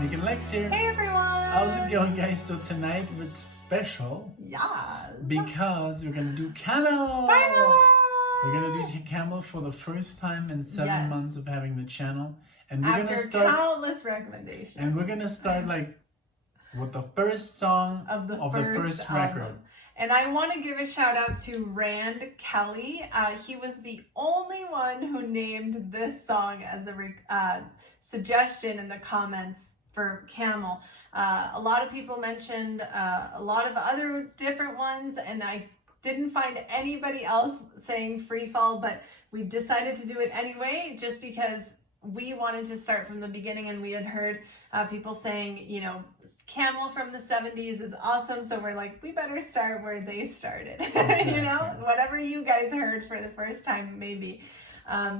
Nick and Lex here. Hey everyone! How's it going, guys? So tonight it's special. Yes! Because we're gonna do Camel! Finally! We're gonna do Camel for the first time in 7 months of having the channel. And we're After gonna start countless recommendations. And we're gonna start like with the first song of the first record. And I want to give a shout out to Rand Kelly. He was the only one who named this song as a suggestion in the comments for Camel. A lot of people mentioned a lot of other different ones, and I didn't find anybody else saying Freefall, but we decided to do it anyway just because we wanted to start from the beginning, and we had heard people saying, you know, Camel from the 70s is awesome, so we're like, we better start where they started. You know, whatever you guys heard for the first time, maybe.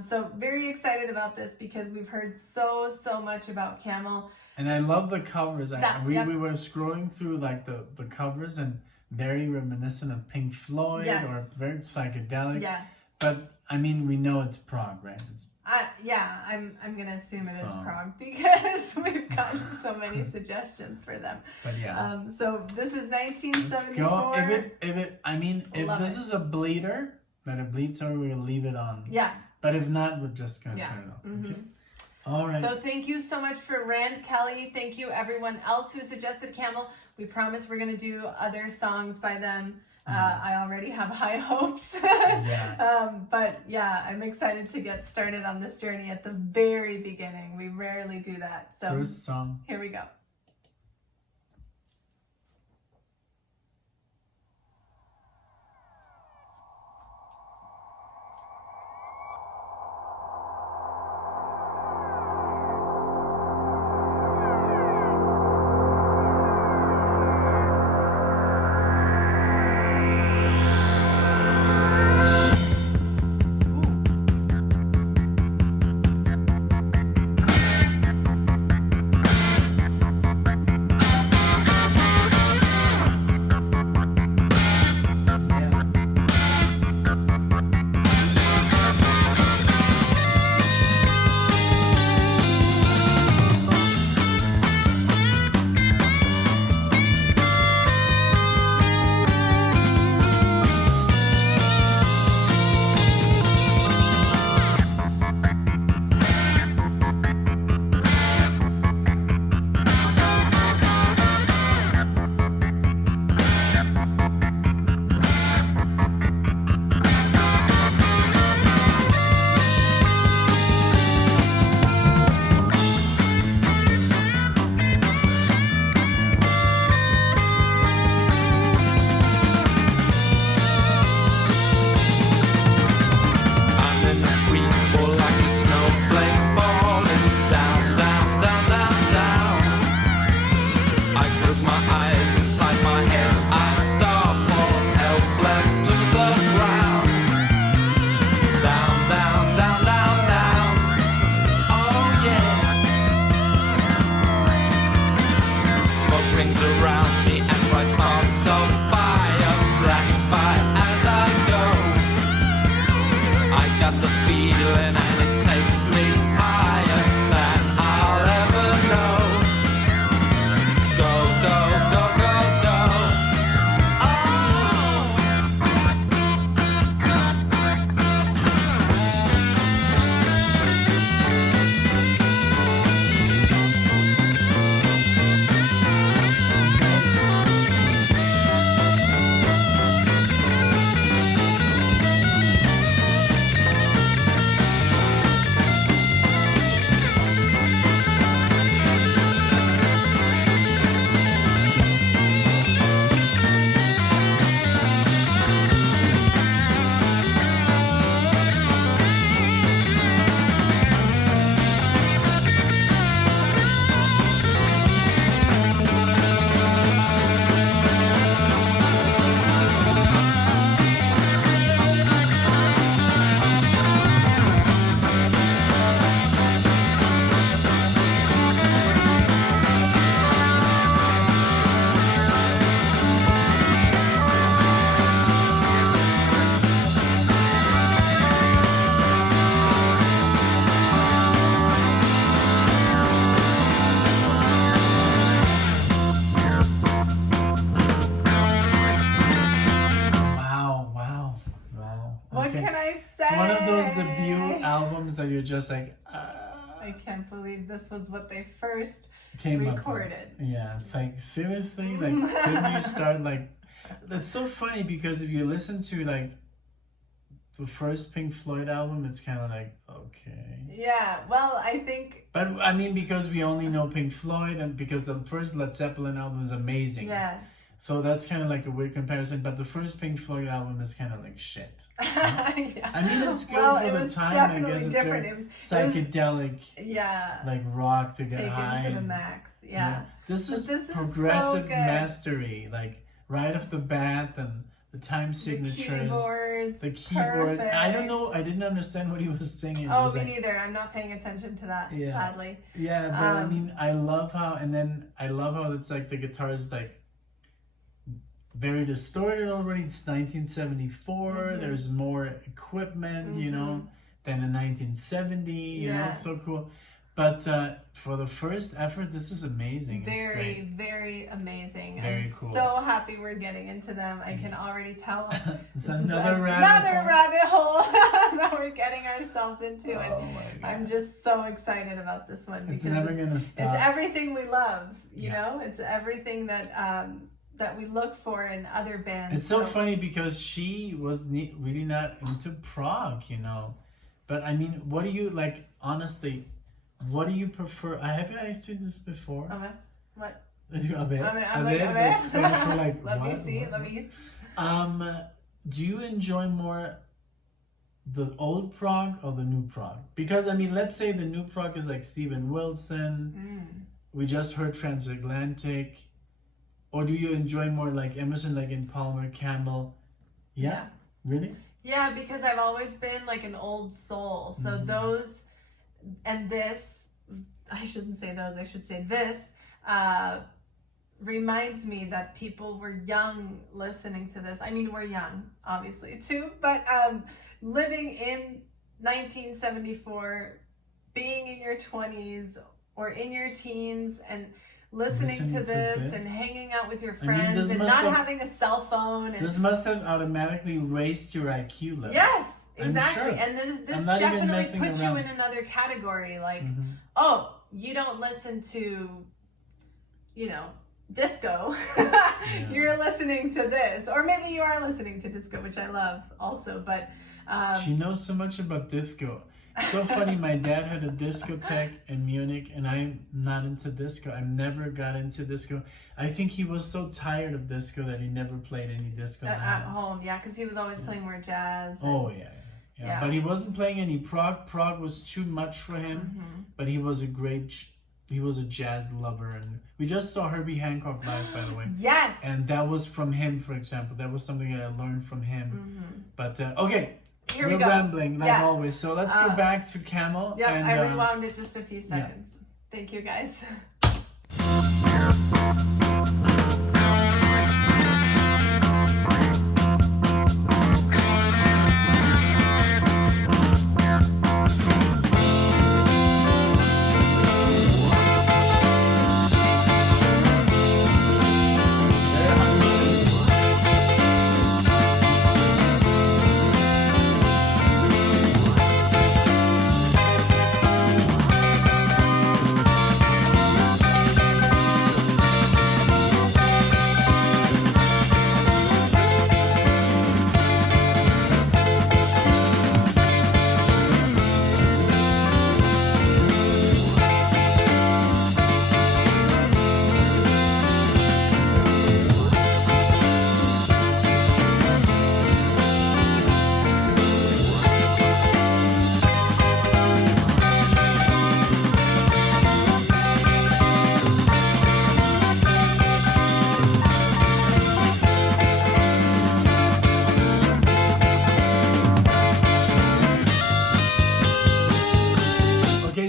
So very excited about this because we've heard so much about Camel. And I love the covers. We were scrolling through like the covers, and very reminiscent of Pink Floyd, or very psychedelic. Yes. But I mean, we know it's Prog, right? I'm gonna assume it is Prog because we've gotten so many suggestions for them. But yeah. So this is 1974. Let's go. If this is a bleeder, that it bleeds, or we'll leave it on. Yeah. But if not, we're just gonna turn it off. Mm-hmm. Okay. All right. So thank you so much for Rand Kelly. Thank you everyone else who suggested Camel. We promise we're gonna do other songs by them. I already have high hopes. But yeah, I'm excited to get started on this journey at the very beginning. We rarely do that. So first song. Here we go. say? It's one of those debut albums that you're just like, I can't believe this was what they first came recorded. Up with. Yeah, it's like, seriously? Like, couldn't you start like... That's so funny because if you listen to like the first Pink Floyd album, it's kind of like, okay. Yeah, well, I think... But I mean, because we only know Pink Floyd and because the first Led Zeppelin album is amazing. Yes. So that's kind of like a weird comparison, but the first Pink Floyd album is kind of like shit. Yeah. I mean, it's good for the time. I guess it's different. very psychedelic, yeah, like rock to get taken high. to the max. Yeah. This is so progressive mastery, like right off the bat, and the time signatures, the keyboards. Perfect. I don't know. I didn't understand what he was singing. Oh, me neither. I'm not paying attention to that. Yeah. Sadly. Yeah, but I mean, I love how it's like the guitar is like very distorted already. It's 1974. There's more equipment, you know, than in 1970. You know, it's so cool. But for the first effort, this is amazing. Very, very amazing. Very I'm cool. so happy we're getting into them. I can already tell. It's this another rabbit hole that we're getting ourselves into. Oh my God. I'm just so excited about this one. It's never gonna stop. It's everything we love. You know, it's everything that that we look for in other bands. It's so funny because she was really not into prog, you know. But I mean, what do you like? Honestly, what do you prefer? I have asked you this before. What? Let me see. Do you enjoy more the old prog or the new prog? Because I mean, let's say the new prog is like Steven Wilson. We just heard Transatlantic. Or do you enjoy more like Emerson, like in Palmer, Camel? Yeah? Really? Yeah, because I've always been like an old soul. So those and this, I shouldn't say those, I should say this, reminds me that people were young listening to this. I mean, we're young, obviously, too. But living in 1974, being in your 20s or in your teens and listening to this and hanging out with your friends and not having a cell phone. And this must have automatically raised your IQ level. Yes, exactly. Sure. And this definitely puts you in another category. Like, oh, you don't listen to, you know, disco. You're listening to this. Or maybe you are listening to disco, which I love also. But she knows so much about disco. So funny, my dad had a discotheque in Munich and I'm not into disco. I never got into disco. I think he was so tired of disco that he never played any disco at home. Yeah, because he was always playing more jazz. Oh, yeah. But he wasn't playing any prog. Prog was too much for him. But he was a jazz lover. And we just saw Herbie Hancock live, by the way. Yes. And that was from him, for example. That was something that I learned from him. But, okay. We're rambling like always, so let's go back to Camel. Yeah, I rewound it just a few seconds. Thank you, guys.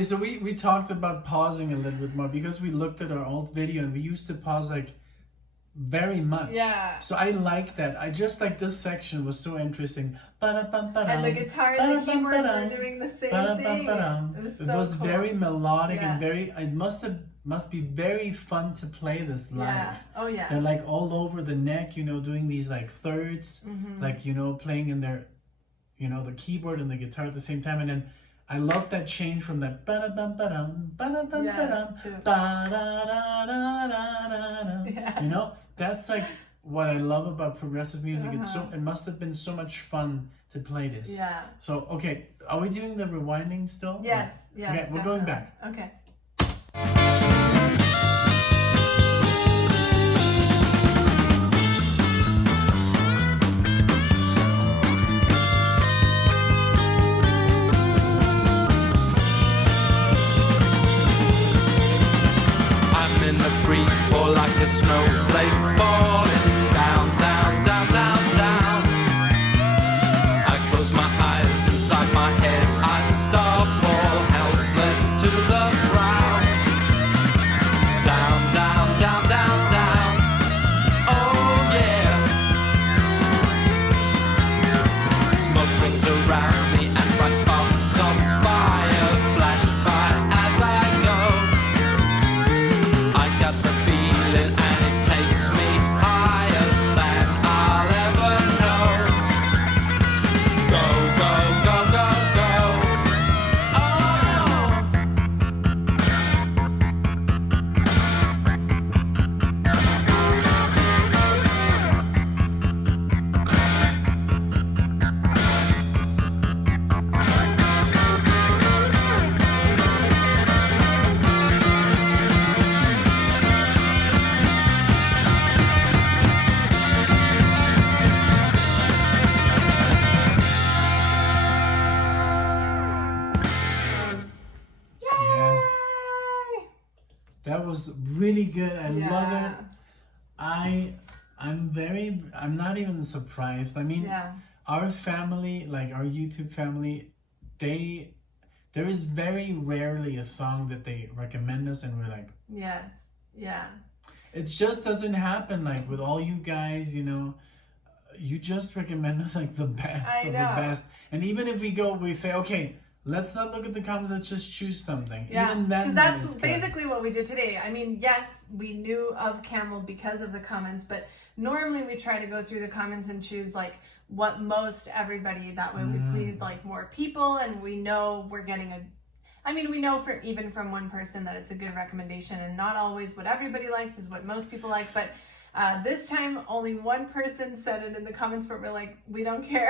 So we talked about pausing a little bit more because we looked at our old video and we used to pause like very much. Yeah. So I like that. I just like this section was so interesting. And the guitar and the keyboards were doing the same thing. It was cool. Very melodic and very. It must be very fun to play this live. Yeah. Oh yeah. They're like all over the neck, you know, doing these like thirds, like, you know, playing in their you know, the keyboard and the guitar at the same time. And then I love that change from that ba-da-bum-ba-dum, ba-da-bum-ba-dum, Yes, too. ba-da-da-da-da-da. Yeah. You know, that's like what I love about progressive music. It's so, it must have been so much fun to play this. Yeah. So, okay, are we doing the rewinding still? Yes, yes. Okay, we're going back. Okay. Freefall like a snowflake falling down, down, down, down, down. I close my eyes, inside my head I stop, fall helpless to the ground. Down, down, down, down, down. Oh yeah. Smoke rings around me and bright sparks of fire flash by as I go. I got the feeling and it takes me higher than I'll ever know. Go, go, go, go, go. Yes. That was really good. I love it. I'm not even surprised. I mean, Yeah. our family, like our YouTube family, there is very rarely a song that they recommend us and we're like, Yes. Yeah. it just doesn't happen. Like with all you guys, you know, you just recommend us like the best I of know. the best. And even if we say, okay, let's not look at the comments, let's just choose something. Yeah, Even then, because that that's is good. basically what we did today. I mean, yes, we knew of Camel because of the comments, but normally we try to go through the comments and choose like what most everybody, that way we please like more people, and we know we're getting we know even from one person that it's a good recommendation, and not always what everybody likes is what most people like, but this time only one person said it in the comments, but we're like, we don't care.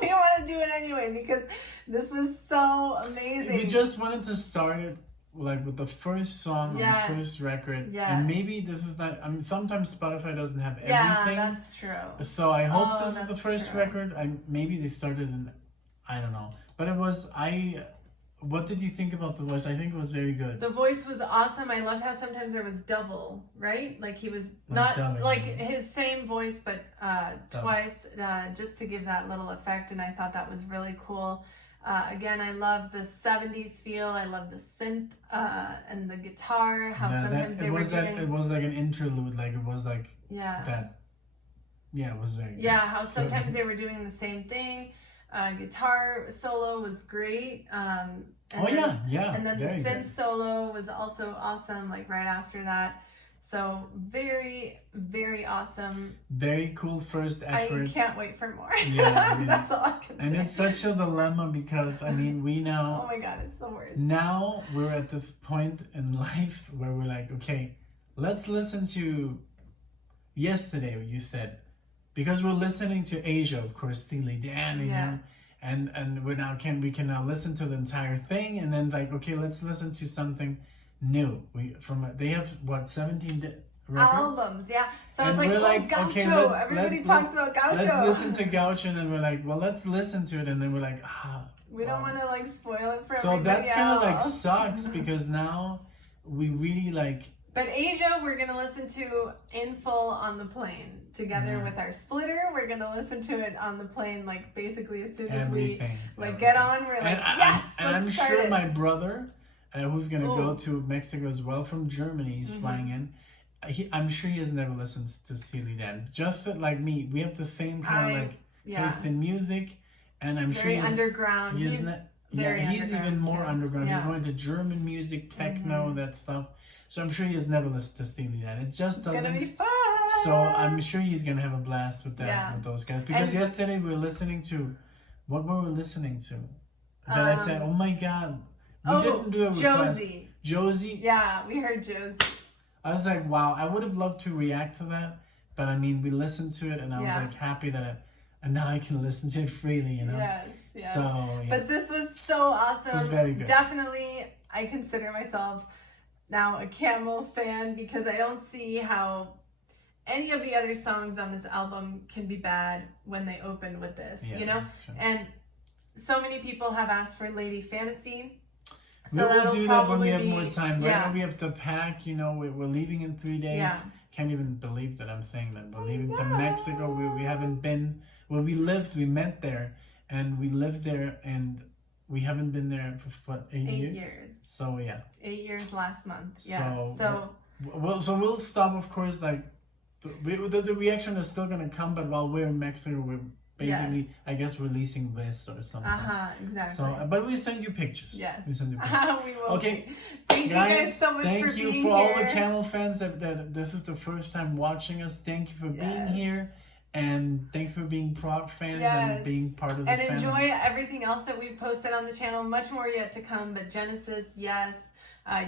We want to do it anyway because this was so amazing. We just wanted to start it like with the first song on Yes. the first record. Yes. And maybe this is not, I mean, sometimes Spotify doesn't have Yeah, everything. that's true. So I hope Oh, this is the that's first true. record. Maybe they started in, I don't know. But it was, what did you think about the voice? I think it was very good. The voice was awesome. I loved how sometimes there was double, right? Like he was Like not dubbing, like yeah. his same voice, but twice, just to give that little effect. And I thought that was really cool. Again, I love the 70s feel. I love the synth and the guitar. How sometimes they were doing. It was like an interlude. Like it was like Yeah. that. Yeah, it was very good. Yeah, how So sometimes good. they were doing the same thing. Guitar solo was great. And then the very synth good. solo was also awesome, like right after that. So very, very awesome. Very cool first effort. I can't wait for more. Yeah, I mean, that's all I can say. And it's such a dilemma because I mean we Oh now my god, it's the worst. now we're at this point in life where we're like, okay, let's listen to yesterday you said, because we're listening to Asia, of course, Steely Dan again. And we can now listen to the entire thing, and then like, okay, let's listen to something new. They have what, 17 records? Albums, yeah. So I And was like, we're oh, like, Gaucho. okay, Everybody talks about Gaucho. Let's listen to Gaucho, and then we're like, well, let's listen to it, and then we're like, We don't want to like spoil it for So everybody that's kind of like else. sucks because now we really like. But Asia, we're gonna listen to in full on the plane together with our splitter. We're gonna listen to it on the plane, like basically as soon as we get on. We're like, yes, I'm start sure it. my brother, who's gonna go to Mexico as well from Germany, he's flying in. I'm sure he has never listened to Steely Dan. Just like me, we have the same kind of like taste in music, and I'm very sure underground. He's he's even more underground. Yeah. He's more into German music, techno, that stuff. So I'm sure he has never listened to Steely Dan. It just doesn't. It's gonna be fun. So I'm sure he's gonna have a blast with that, with those guys. Because yesterday we were listening to what were we listening to? That I said, oh my God, we didn't do a request. Josie. Josie? Yeah, we heard Josie. I was like, wow, I would have loved to react to that. But I mean, we listened to it and I was like happy that and now I can listen to it freely, you know? Yes, yes. So, yeah. But this was so awesome. This was very good. Definitely, I consider myself now a Camel fan because I don't see how any of the other songs on this album can be bad when they open with this, you know? And so many people have asked for Lady Fantasy. So we will do that when we have more time. Right yeah. now we have to pack, you know, we're leaving in 3 days. Yeah. Can't even believe that I'm saying that. We're leaving to Mexico. We haven't been, well, we met there and we lived there and we haven't been there for what, 8 years? 8 years. So yeah. 8 years last month. Yeah. So we'll stop, of course, like, the reaction is still gonna come, but while we're in Mexico, we're basically, I guess, releasing this or something. Exactly. So, but we send you pictures. Yes. We send you pictures. We will. Okay. Thank you guys so much for being here. Thank you for all the Camel fans that this is the first time watching us. Thank you for being here. And thank you for being Prog fans and being part of the family. And enjoy everything else that we've posted on the channel. Much more yet to come, but Genesis, yes.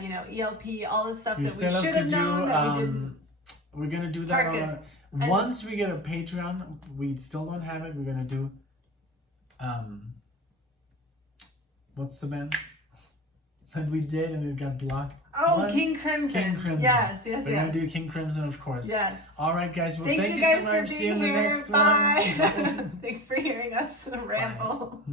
You know, ELP, all the stuff that we should have known that we didn't. We're gonna do that once we get a Patreon. We still don't have it. We're gonna do what's the band that we did and it got blocked? Oh, King Crimson. King Crimson. Yes. We're gonna do King Crimson, of course. Yes. All right, guys. Well, thank you guys so much. for being See you in the here. next Bye. one. Thanks for hearing us ramble.